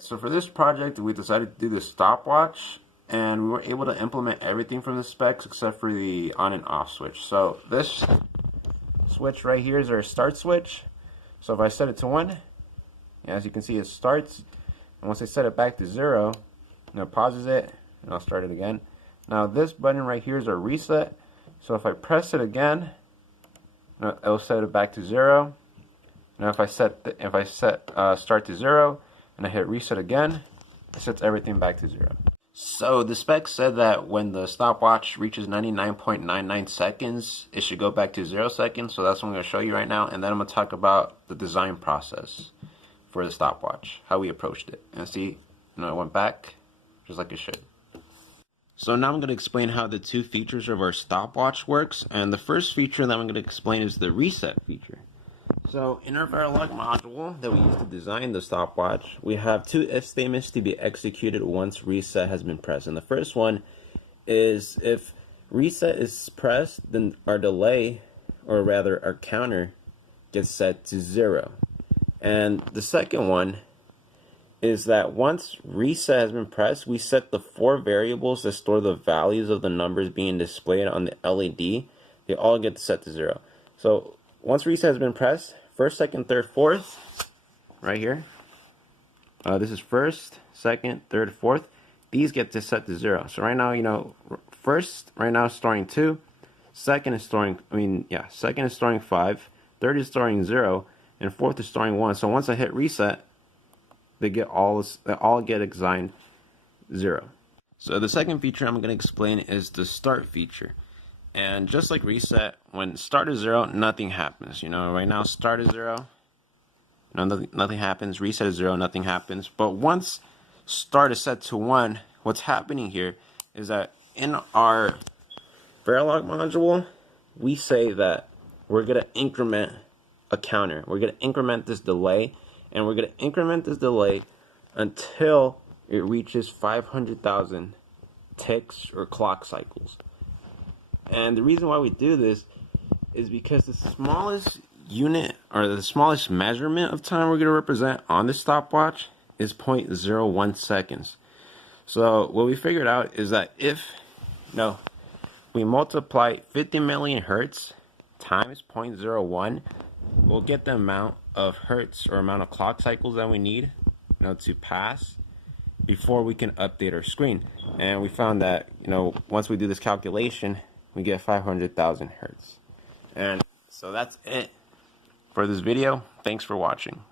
So for this project, we decided to do the stopwatch, and we were able to implement everything from the specs except for the on and off switch. So this switch right here is our start switch. So if I set it to 1, as you can see, it starts, and once I set it back to 0, it pauses it, and I'll start it again. Now this button right here is our reset. So if I press it again, it'll set it back to 0. Now if I set start to 0 and I hit reset again, it sets everything back to 0. So the specs said that when the stopwatch reaches 99.99 seconds, it should go back to 0 seconds. So that's what I'm going to show you right now, and then I'm going to talk about the design process for the stopwatch, how we approached it. And see, it went back just like it should. So now I'm going to explain how the two features of our stopwatch works, and the first feature that I'm going to explain is the reset feature. So in our Verilog module that we used to design the stopwatch, we have two if statements to be executed once reset has been pressed. And the first one is if reset is pressed, then our delay, or rather our counter, gets set to 0. And the second one is that once reset has been pressed, we set the 4 variables that store the values of the numbers being displayed on the LED. They all get set to 0. So once reset has been pressed, first, second, third, fourth, right here. This is first, second, third, fourth. These get to set to 0. So right now, first right now is storing 2. Second is storing, second is storing 5. Third is storing 0, and fourth is storing 1. So once I hit reset, they all get assigned 0. So the second feature I'm going to explain is the start feature. And just like reset, when start is 0, nothing happens. Right now start is 0, nothing happens. Reset is 0, nothing happens. But once start is set to 1, what's happening here is that in our Verilog module, we say that we're going to increment a counter. We're going to increment this delay, and we're going to increment this delay until it reaches 500,000 ticks or clock cycles. And the reason why we do this is because the smallest unit, or the smallest measurement of time we're going to represent on the stopwatch is 0.01 seconds. So what we figured out is that if we multiply 50 million hertz times 0.01, we'll get the amount of hertz or amount of clock cycles that we need to pass before we can update our screen. And we found that once we do this calculation, we get 500,000 hertz. And so that's it for this video. Thanks for watching.